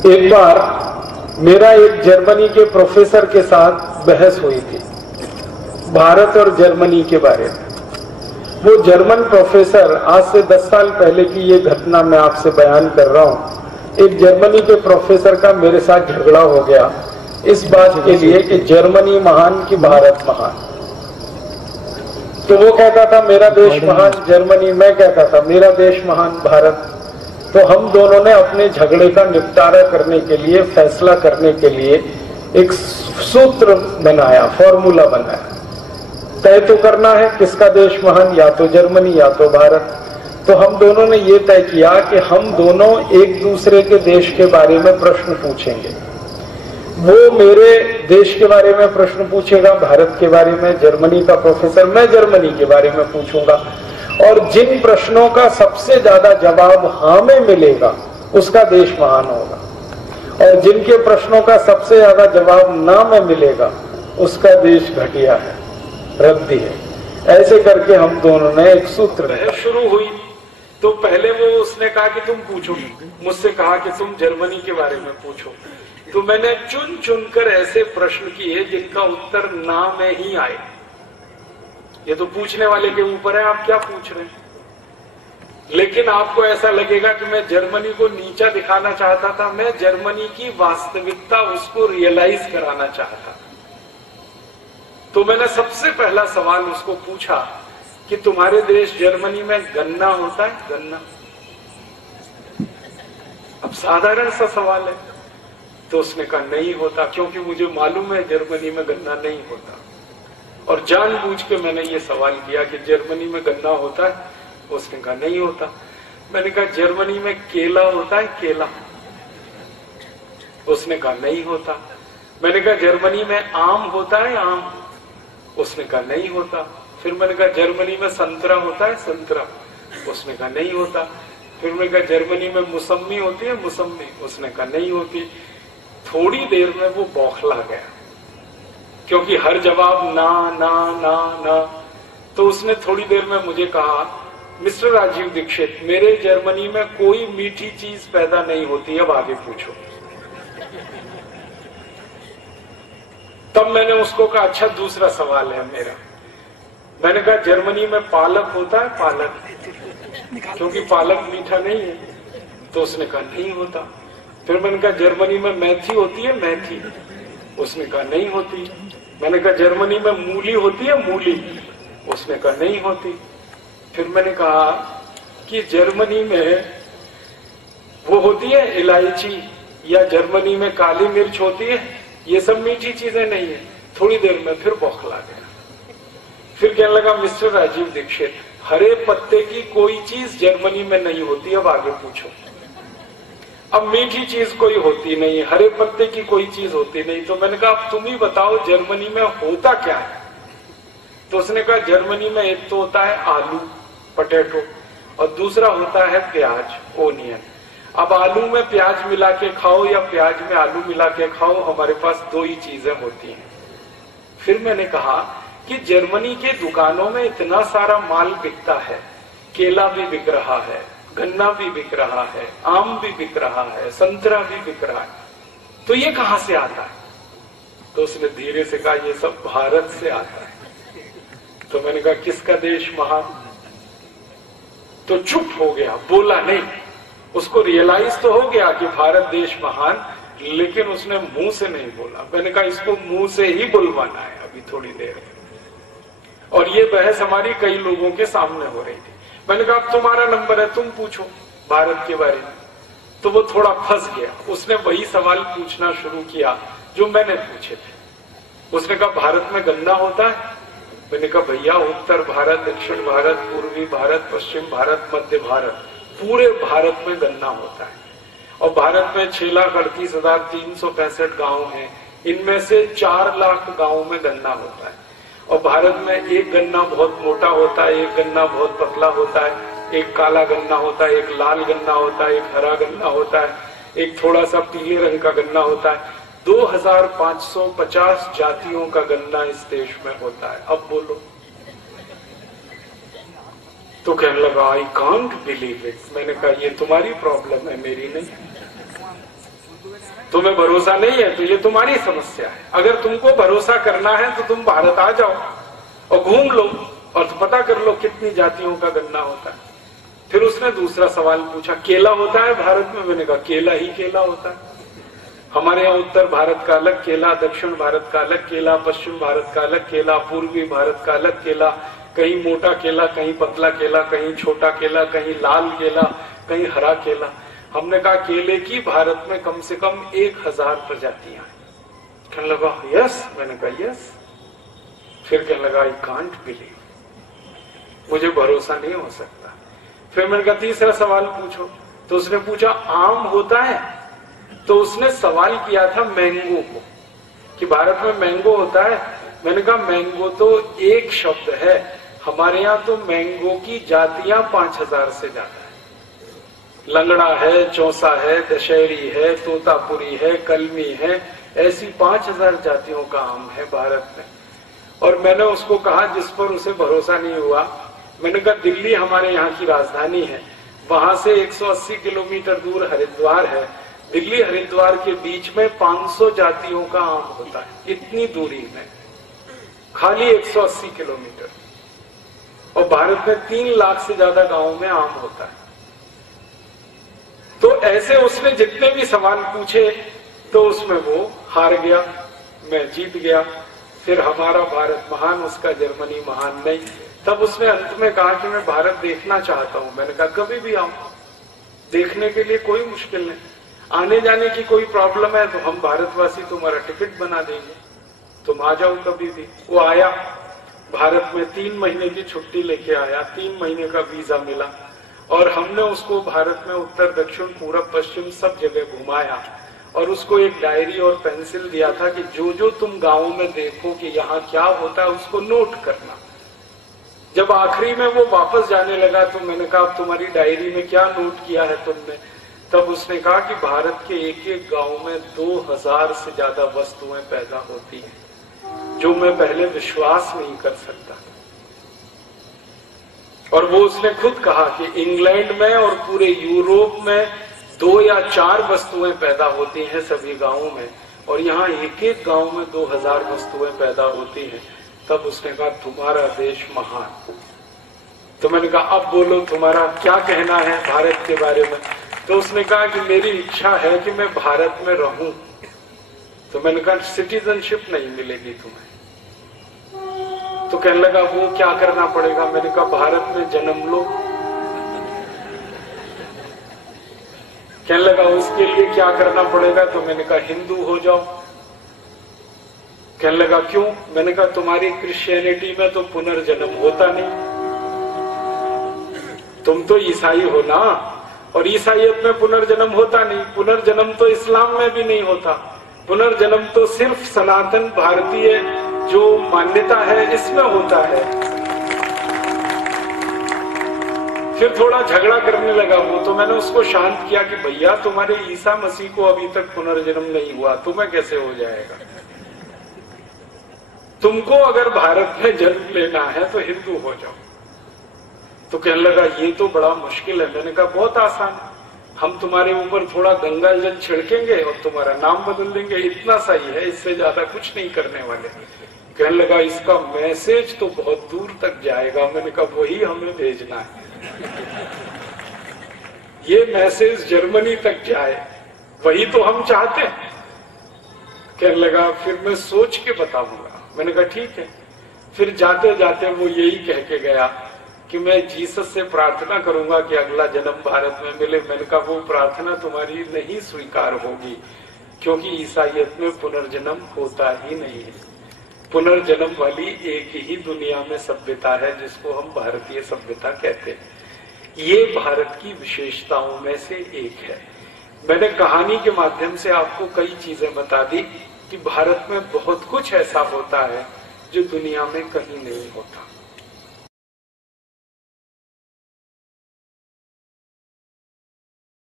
एक बार मेरा एक जर्मनी के प्रोफेसर के साथ बहस हुई थी भारत और जर्मनी के बारे में। वो जर्मन प्रोफेसर, आज से 10 साल पहले की ये घटना मैं आपसे बयान कर रहा हूं। एक जर्मनी के प्रोफेसर का मेरे साथ झगड़ा हो गया इस बात के लिए कि जर्मनी महान कि भारत महान। तो वो कहता था मेरा देश महान जर्मनी, मैं कहता था मेरा देश महान भारत। तो हम दोनों ने अपने झगड़े का निपटारा करने के लिए, फैसला करने के लिए एक सूत्र बनाया, फॉर्मूला बनाया। तय तो करना है किसका देश महान, या तो जर्मनी या तो भारत। तो हम दोनों ने ये तय किया कि हम दोनों एक दूसरे के देश के बारे में प्रश्न पूछेंगे। वो मेरे देश के बारे में प्रश्न पूछेगा, भारत के बारे में, जर्मनी का प्रोफेसर, मैं जर्मनी के बारे में पूछूंगा। और जिन प्रश्नों का सबसे ज्यादा जवाब हाँ में मिलेगा उसका देश महान होगा, और जिनके प्रश्नों का सबसे ज्यादा जवाब ना में मिलेगा उसका देश घटिया है, रद्दी है। ऐसे करके हम दोनों ने एक सूत्र शुरू हुई। तो पहले वो उसने कहा कि तुम पूछो, मुझसे कहा कि तुम जर्मनी के बारे में पूछो। तो मैंने चुन चुनकर ऐसे प्रश्न किए जिनका उत्तर ना में ही आए। ये तो पूछने वाले के ऊपर है, आप क्या पूछ रहे हैं। लेकिन आपको ऐसा लगेगा कि मैं जर्मनी को नीचा दिखाना चाहता था, मैं जर्मनी की वास्तविकता उसको रियलाइज कराना चाहता। तो मैंने सबसे पहला सवाल उसको पूछा कि तुम्हारे देश जर्मनी में गन्ना होता है? गन्ना। अब साधारण सा सवाल है। तो उसने कहा नहीं होता, क्योंकि मुझे मालूम है जर्मनी में गन्ना नहीं होता। और जानबूझ के मैंने ये सवाल किया कि जर्मनी में गन्ना होता है? उसने कहा नहीं होता। मैंने कहा जर्मनी में केला होता है? केला। उसने कहा नहीं होता। मैंने कहा जर्मनी में आम होता है? आम। उसने कहा नहीं होता। फिर मैंने कहा जर्मनी में संतरा होता है? संतरा। उसने कहा नहीं होता। फिर मैंने कहा जर्मनी में मौसम्मी होती है? मौसम्मी। उसने कहा नहीं होती। थोड़ी देर में वो बौखला गया, क्योंकि हर जवाब ना ना ना ना। तो उसने थोड़ी देर में मुझे कहा, मिस्टर राजीव दीक्षित, मेरे जर्मनी में कोई मीठी चीज पैदा नहीं होती, अब आगे पूछो। तब मैंने उसको कहा अच्छा दूसरा सवाल है मेरा। मैंने कहा जर्मनी में पालक होता है? पालक। क्योंकि पालक मीठा नहीं है। तो उसने कहा नहीं होता। फिर मैंने कहा जर्मनी में मेथी होती है? मेथी। उसने कहा नहीं होती। मैंने कहा जर्मनी में मूली होती है? मूली। उसने कहा नहीं होती। फिर मैंने कहा कि जर्मनी में वो होती है इलायची, या जर्मनी में काली मिर्च होती है? ये सब मीठी चीजें नहीं है। थोड़ी देर में फिर बौखला गया। फिर कहने लगा मिस्टर राजीव दीक्षित, हरे पत्ते की कोई चीज जर्मनी में नहीं होती, अब आगे पूछो। अब मीठी चीज कोई होती नहीं, हरे पत्ते की कोई चीज होती नहीं। तो मैंने कहा अब तुम ही बताओ जर्मनी में होता क्या है। तो उसने कहा जर्मनी में एक तो होता है आलू, पोटैटो, और दूसरा होता है प्याज, ओनियन। अब आलू में प्याज मिला के खाओ या प्याज में आलू मिला के खाओ, हमारे पास दो ही चीजें होती हैं। फिर मैंने कहा कि जर्मनी के दुकानों में इतना सारा माल बिकता है, केला भी बिक रहा है, गन्ना भी बिक रहा है, आम भी बिक रहा है, संतरा भी बिक रहा है, तो ये कहां से आता है? तो उसने धीरे से कहा ये सब भारत से आता है। तो मैंने कहा किसका देश महान? तो चुप हो गया, बोला नहीं। उसको रियलाइज तो हो गया कि भारत देश महान, लेकिन उसने मुंह से नहीं बोला। मैंने कहा इसको मुंह से ही बुलवाना है अभी थोड़ी देर। और ये बहस हमारी कई लोगों के सामने हो रही थी। मैंने कहा अब तुम्हारा नंबर है, तुम पूछो भारत के बारे में। तो वो थोड़ा फंस गया। उसने वही सवाल पूछना शुरू किया जो मैंने पूछे थे। उसने कहा भारत में गन्ना होता है? मैंने कहा भैया उत्तर भारत, दक्षिण भारत, पूर्वी भारत, पश्चिम भारत, मध्य भारत, पूरे भारत में गन्ना होता है। और भारत में 6,38,365 गांव हैं, इनमें से 4 लाख गांव में गन्ना होता है। और भारत में एक गन्ना बहुत मोटा होता है, एक गन्ना बहुत पतला होता है, एक काला गन्ना होता है, एक लाल गन्ना होता है, एक हरा गन्ना होता है, एक थोड़ा सा पीले रंग का गन्ना होता है। 2550 जातियों का गन्ना इस देश में होता है। अब बोलो। तो कहने लगा आई कांट बिलीव इट। मैंने कहा ये तुम्हारी प्रॉब्लम है, मेरी नहीं। तुम्हें भरोसा नहीं है तो ये तुम्हारी समस्या है। अगर तुमको भरोसा करना है तो तुम भारत आ जाओ और घूम लो और तो पता कर लो कितनी जातियों का गन्ना होता है। फिर उसने दूसरा सवाल पूछा, केला होता है भारत में? मैंने कहा केला ही केला होता है। हमारे यहाँ उत्तर भारत का अलग केला, दक्षिण भारत का अलग केला, पश्चिम भारत का अलग केला, पूर्वी भारत का अलग केला, कहीं मोटा केला, कहीं पतला केला, कहीं छोटा केला, कहीं लाल केला, कहीं हरा केला। हमने कहा केले की भारत में कम से कम 1000 प्रजातियां हैं। कहने लगा यस। मैंने कहा यस। फिर कहने लगा आई कांट बिलीव, मुझे भरोसा नहीं हो सकता। फिर मैंने कहा तीसरा सवाल पूछो। तो उसने पूछा आम होता है? तो उसने सवाल किया था मैंगो को कि भारत में मैंगो होता है। मैंने कहा मैंगो तो एक शब्द है, हमारे यहाँ तो मैंगो की जातियां 5000 से ज्यादा है। लंगड़ा है, चौसा है, दशहरी है, तोतापुरी है, कलमी है, ऐसी 5000 जातियों का आम है भारत में। और मैंने उसको कहा, जिस पर उसे भरोसा नहीं हुआ, मैंने कहा दिल्ली हमारे यहाँ की राजधानी है, वहां से 180 किलोमीटर दूर हरिद्वार है। दिल्ली हरिद्वार के बीच में 500 जातियों का आम होता है, इतनी दूरी में, खाली 180 किलोमीटर। और भारत में 3 लाख से ज्यादा गांवों में आम होता है। तो ऐसे उसने जितने भी सवाल पूछे तो उसमें वो हार गया, मैं जीत गया। फिर हमारा भारत महान, उसका जर्मनी महान नहीं। तब उसने अंत में कहा कि मैं भारत देखना चाहता हूं। मैंने कहा कभी भी आओ, देखने के लिए कोई मुश्किल नहीं। आने जाने की कोई प्रॉब्लम है तो हम भारतवासी तुम्हारा टिकट बना देंगे, तुम आ जाओ कभी भी। वो आया, भारत में 3 महीने की छुट्टी लेके आया, 3 महीने का वीजा मिला और हमने उसको भारत में उत्तर दक्षिण पूरब पश्चिम सब जगह घुमाया। और उसको एक डायरी और पेंसिल दिया था कि जो जो तुम गाँव में देखो कि यहाँ क्या होता है उसको नोट करना। जब आखिरी में वो वापस जाने लगा तो मैंने कहा तुम्हारी डायरी में क्या नोट किया है तुमने? तब उसने कहा कि भारत के एक एक गांव में 2000 से ज्यादा वस्तुएं पैदा होती हैं, जो मैं पहले विश्वास नहीं कर सकता। और वो उसने खुद कहा कि इंग्लैंड में और पूरे यूरोप में 2 या 4 वस्तुएं पैदा होती हैं सभी गांवों में, और यहाँ एक एक गांव में 2000 वस्तुएं पैदा होती हैं। तब उसने कहा तुम्हारा देश महान। तो मैंने कहा अब बोलो तुम्हारा क्या कहना है भारत के बारे में? तो उसने कहा कि मेरी इच्छा है कि मैं भारत में रहूं। तो मैंने कहा सिटीजनशिप नहीं मिलेगी तुम्हें। तो कहने लगा वो क्या करना पड़ेगा? मैंने कहा भारत में जन्म लो। कहने लगा उसके लिए क्या करना पड़ेगा? तो मैंने कहा हिंदू हो जाओ। कहने लगा क्यों? मैंने कहा तुम्हारी क्रिश्चियनिटी में तो पुनर्जन्म होता नहीं, तुम तो ईसाई हो ना, और ईसाइयत में पुनर्जन्म होता नहीं। पुनर्जन्म तो इस्लाम में भी नहीं होता। पुनर्जन्म तो सिर्फ सनातन भारतीय जो मान्यता है इसमें होता है। फिर थोड़ा झगड़ा करने लगा वो, तो मैंने उसको शांत किया कि भैया तुम्हारे ईसा मसीह को अभी तक पुनर्जन्म नहीं हुआ, तुम्हें कैसे हो जाएगा? तुमको अगर भारत में जन्म लेना है तो हिंदू हो जाओ। तो कहने लगा ये तो बड़ा मुश्किल है। मैंने कहा बहुत आसान है, हम तुम्हारे ऊपर थोड़ा गंगा जल छिड़केंगे और तुम्हारा नाम बदल देंगे, इतना सही है, इससे ज्यादा कुछ नहीं करने वाले। कहने लगा इसका मैसेज तो बहुत दूर तक जाएगा। मैंने कहा वही हमें भेजना है, ये मैसेज जर्मनी तक जाए, वही तो हम चाहते हैं। कहने लगा फिर मैं सोच के बताऊंगा। मैंने कहा ठीक है। फिर जाते जाते वो यही कह के गया कि मैं जीसस से प्रार्थना करूंगा कि अगला जन्म भारत में मिले। मैंने कहा वो प्रार्थना तुम्हारी नहीं स्वीकार होगी, क्योंकि ईसाइयत में पुनर्जन्म होता ही नहीं है। पुनर्जन्म वाली एक ही दुनिया में सभ्यता है जिसको हम भारतीय सभ्यता कहते हैं। ये भारत की विशेषताओं में से एक है। मैंने कहानी के माध्यम से आपको कई चीजें बता दी कि भारत में बहुत कुछ ऐसा होता है जो दुनिया में कहीं नहीं होता।